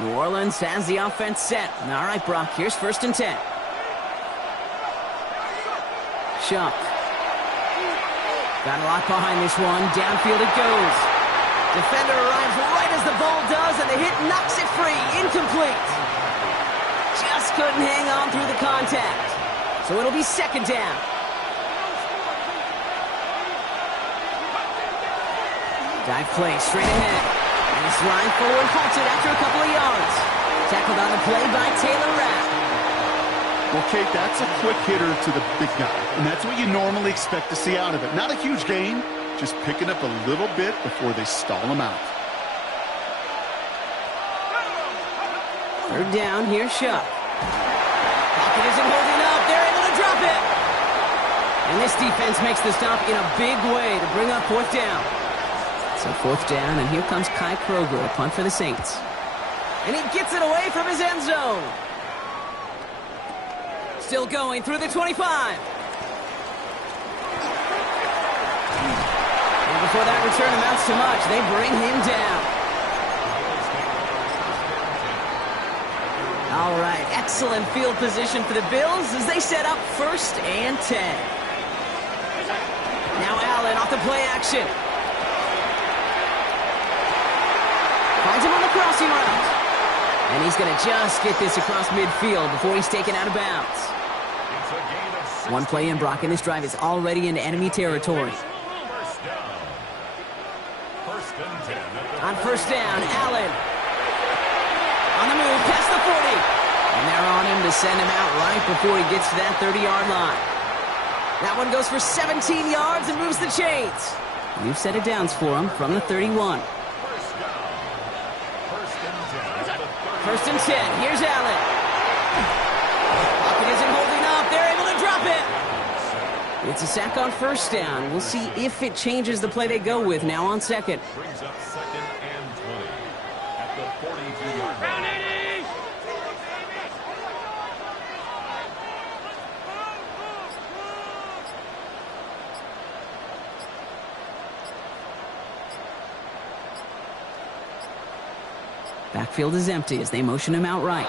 New Orleans has the offense set. All right, Brock, here's 1st and 10. Shuck. Got a lot behind this one. Downfield it goes. Defender arrives right as the ball does, and the hit knocks it free. Incomplete. Just couldn't hang on through the contact. So it'll be 2nd down. Dive play straight ahead. And it's line forward halted after a couple of yards. Tackled on the play by Taylor Rapp. Well, Kate, that's a quick hitter to the big guy. And that's what you normally expect to see out of it. Not a huge gain, just picking up a little bit before they stall him out. 3rd down, here's Shuck. Pocket isn't holding up. They're able to drop it. And this defense makes the stop in a big way to bring up 4th down. So 4th down, and here comes Kai Kroger, a punt for the Saints. And he gets it away from his end zone. Still going through the 25. And before that return amounts to much, they bring him down. All right, excellent field position for the Bills as they set up 1st and 10. Now Allen off the play action. Finds him on the crossing route. And he's going to just get this across midfield before he's taken out of bounds. One play in, Brock, and this drive is already into enemy territory. On 1st down, Allen. On the move, past the 40. And they're on him to send him out right before he gets to that 30-yard line. That one goes for 17 yards and moves the chains. New set of downs for him from the 31. 1st and 10. Here's Allen. Pocket isn't holding up. They're able to drop it. It's a sack on 1st down. We'll see if it changes the play they go with now on 2nd. Brings up 2nd and 20 at the 42-yard line. Backfield is empty as they motion him out right.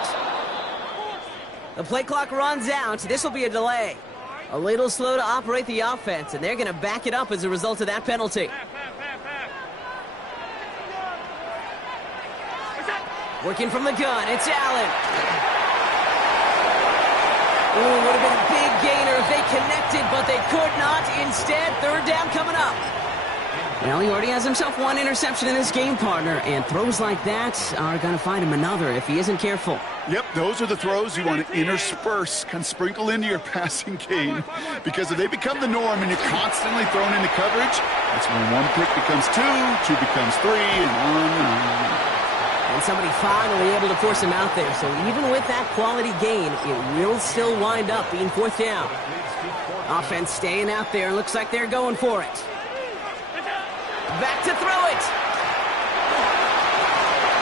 The play clock runs out. This will be a delay. A little slow to operate the offense, and they're going to back it up as a result of that penalty. Working from the gun, it's Allen. Ooh, would have been a big gainer if they connected, but they could not. Instead, 3rd down coming up. Well, he already has himself one interception in this game, partner, and throws like that are going to find him another if he isn't careful. Yep, those are the throws you want to intersperse, kind of sprinkle into your passing game. Because if they become the norm and you're constantly thrown into coverage, that's when 1 pick becomes 2, 2 becomes 3, and on. And somebody finally able to force him out there. So even with that quality gain, it will still wind up being 4th down. Offense staying out there. Looks like they're going for it. Back to throw it.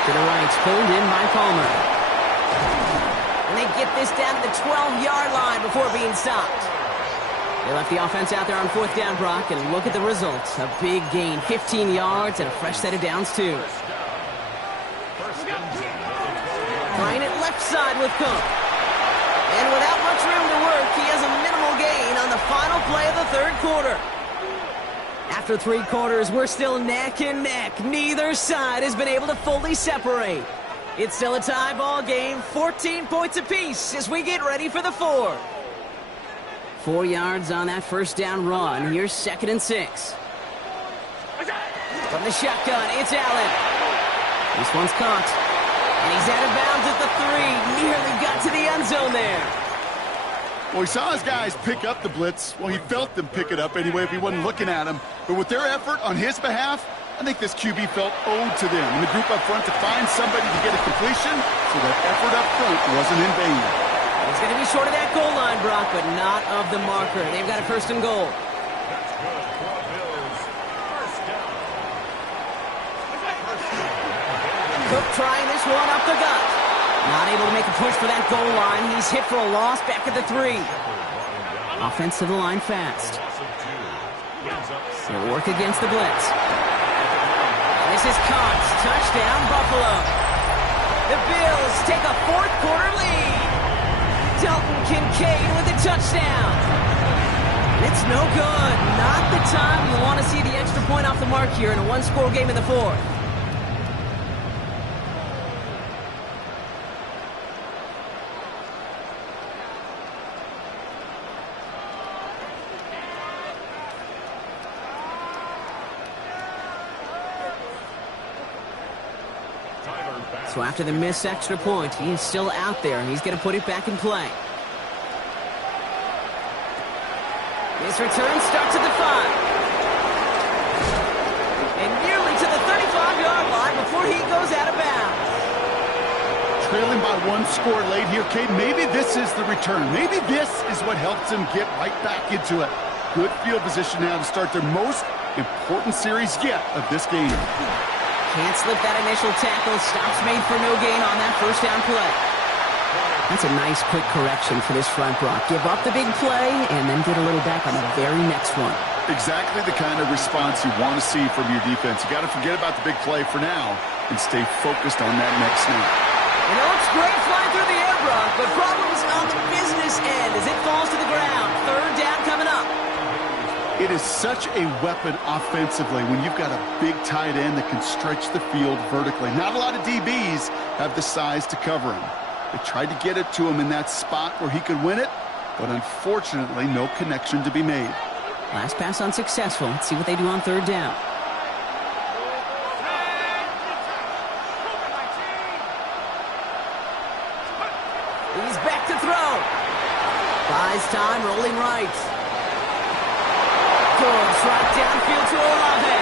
To the right, pulled in by Palmer. And they get this down to the 12-yard line before being stopped. They left the offense out there on 4th down, Brock, and look at the results. A big gain, 15 yards, and a fresh set of downs, too. Trying it left side with Cook. And without much room to work, he has a minimal gain on the final play of the 3rd quarter. After 3 quarters, we're still neck and neck. Neither side has been able to fully separate. It's still a tie ball game, 14 points apiece as we get ready for the 4th. 4 yards on that 1st down run. Here's 2nd and 6. From the shotgun, it's Allen. This one's caught. And he's out of bounds at the 3. Nearly got to the end zone there. Well, he saw his guys pick up the blitz. Well, he felt them pick it up anyway if he wasn't looking at him. But with their effort on his behalf, I think this QB felt owed to them and the group up front to find somebody to get a completion, so that effort up front wasn't in vain. He's going to be short of that goal line, Brock, but not of the marker. They've got a 1st and goal. That's good for Bills. 1st down. Cook trying this one up the gut. Not able to make a push for that goal line. He's hit for a loss back at the 3. Offense to the line fast. They'll work against the blitz. And this is caught. Touchdown, Buffalo. The Bills Bucks take a fourth quarter lead. Dalton Kincaid with a touchdown. It's no good. Not the time you want to see the extra point off the mark here in a one-score game in the fourth. So after the missed extra point, he's still out there. He's going to put it back in play. His return starts at the 5. And nearly to the 35-yard line before he goes out of bounds. Trailing by one score late here, Kate. Maybe this is the return. Maybe this is what helps them get right back into it. Good field position now to start their most important series yet of this game. Can't slip that initial tackle. Stops made for no gain on that first down play. That's a nice quick correction for this front, Brock. Give up the big play and then get a little back on the very next one. Exactly the kind of response you want to see from your defense. You got to forget about the big play for now and stay focused on that next snap. And it looks great flying through the air, Brock, but problems on the business end as it falls to the ground. Third down coming up. It is such a weapon offensively when you've got a big tight end that can stretch the field vertically. Not a lot of DBs have the size to cover him. They tried to get it to him in that spot where he could win it, but unfortunately no connection to be made. Last pass unsuccessful. Let's see what they do on third down. He's back to throw. Buys time, rolling right. Goes right downfield to Olave.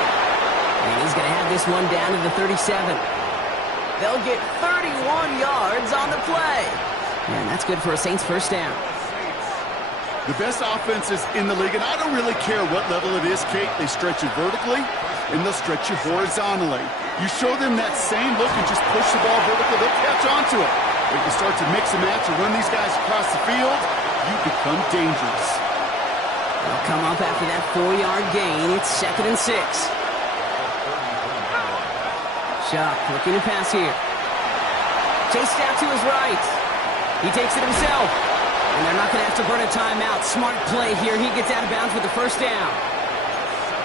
And he's going to have this one down to the 37. They'll get 31 yards on the play. And that's good for a Saints first down. The best offenses in the league, and I don't really care what level it is, Kate. They stretch it vertically, and they'll stretch you horizontally. You show them that same look and just push the ball vertical, they'll catch on to it. If you start to mix and match and run these guys across the field, you become dangerous. They'll come up after that 4-yard gain. It's 2nd and 6. Shuck looking to pass here. Chased out to his right. He takes it himself. And they're not going to have to burn a timeout. Smart play here. He gets out of bounds with the first down.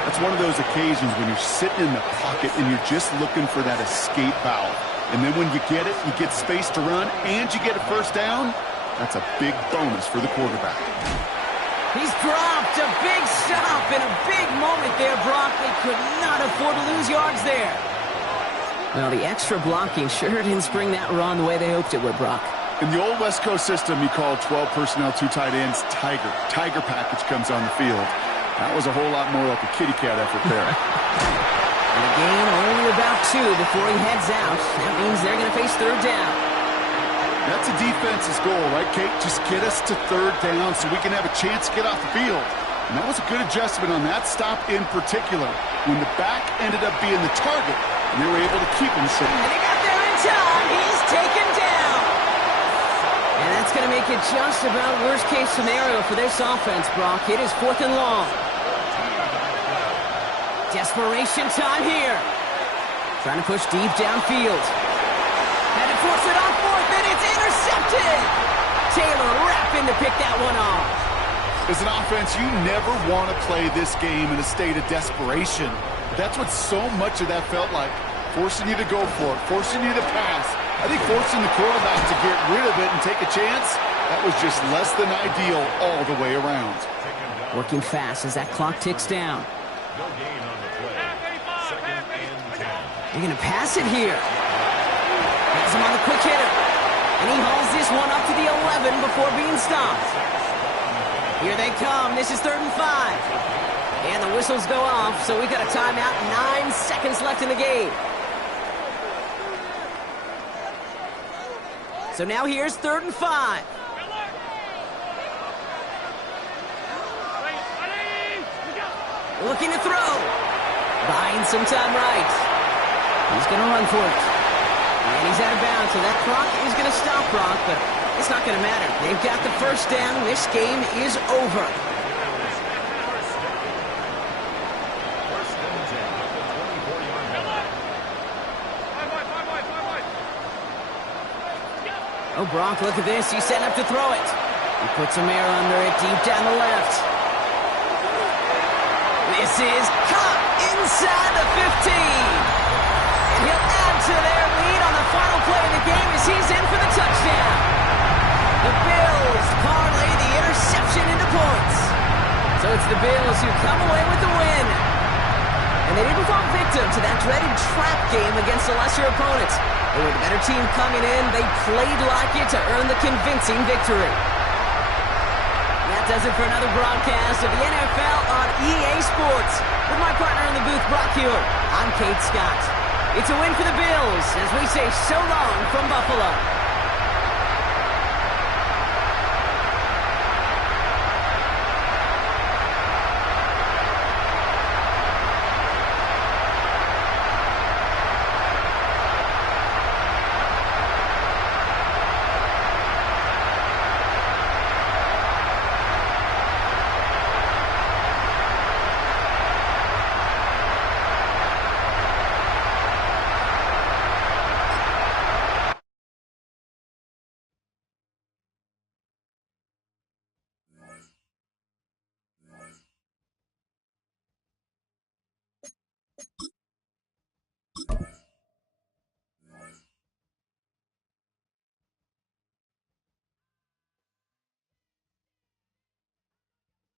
That's one of those occasions when you're sitting in the pocket and you're just looking for that escape valve. And then when you get it, you get space to run, and you get a first down. That's a big bonus for the quarterback. He's dropped a big stop in a big moment there, Brock. They could not afford to lose yards there. Well, the extra blocking sure didn't spring that run the way they hoped it would, Brock. In the old West Coast system, you called 12 personnel, 2 tight ends, Tiger. Tiger package comes on the field. That was a whole lot more like a kitty cat effort there. And a gain only about 2 before he heads out. That means they're going to face third down. That's a defense's goal, right, Kate? Just get us to third down so we can have a chance to get off the field. And that was a good adjustment on that stop in particular, when the back ended up being the target, and they were able to keep him safe. And he got there in time. He's taken down. And that's going to make it just about worst-case scenario for this offense, Brock. It is 4th and long. Desperation time here. Trying to push deep downfield. Had to force it on 4th, and it's intercepted. Taylor rapping to pick that one off. As an offense, you never want to play this game in a state of desperation. That's what so much of that felt like. Forcing you to go for it, forcing you to pass. I think forcing the quarterback to get rid of it and take a chance, that was just less than ideal all the way around. Working fast as that clock ticks down. No gain on the play. 2nd and 10. They're going to pass it here. Has him on the quick hitter. And he hauls this one up to the 11 before being stopped. Here they come. This is 3rd and 5. And the whistles go off, so we got a timeout. 9 seconds left in the game. So now here's 3rd and 5. Looking to throw. Buying some time right. He's going to run for it. And he's out of bounds, so that clock is going to stop, Brock, but it's not going to matter. They've got the first down. This game is over. Oh, Gronk, look at this. He's setting up to throw it. He puts some air under it deep down the left. This is caught inside the 15. And he'll add to their lead on the final play of the game as he's in for the touchdown. The Bills parlay the interception into points. So it's the Bills who come away with the win. And they didn't fall victim to that dreaded trap game against a lesser opponent. They were the better team coming in. They played like it to earn the convincing victory. That does it for another broadcast of the NFL on EA Sports. With my partner in the booth, Brock Hewer, I'm Kate Scott. It's a win for the Bills as we say so long from Buffalo.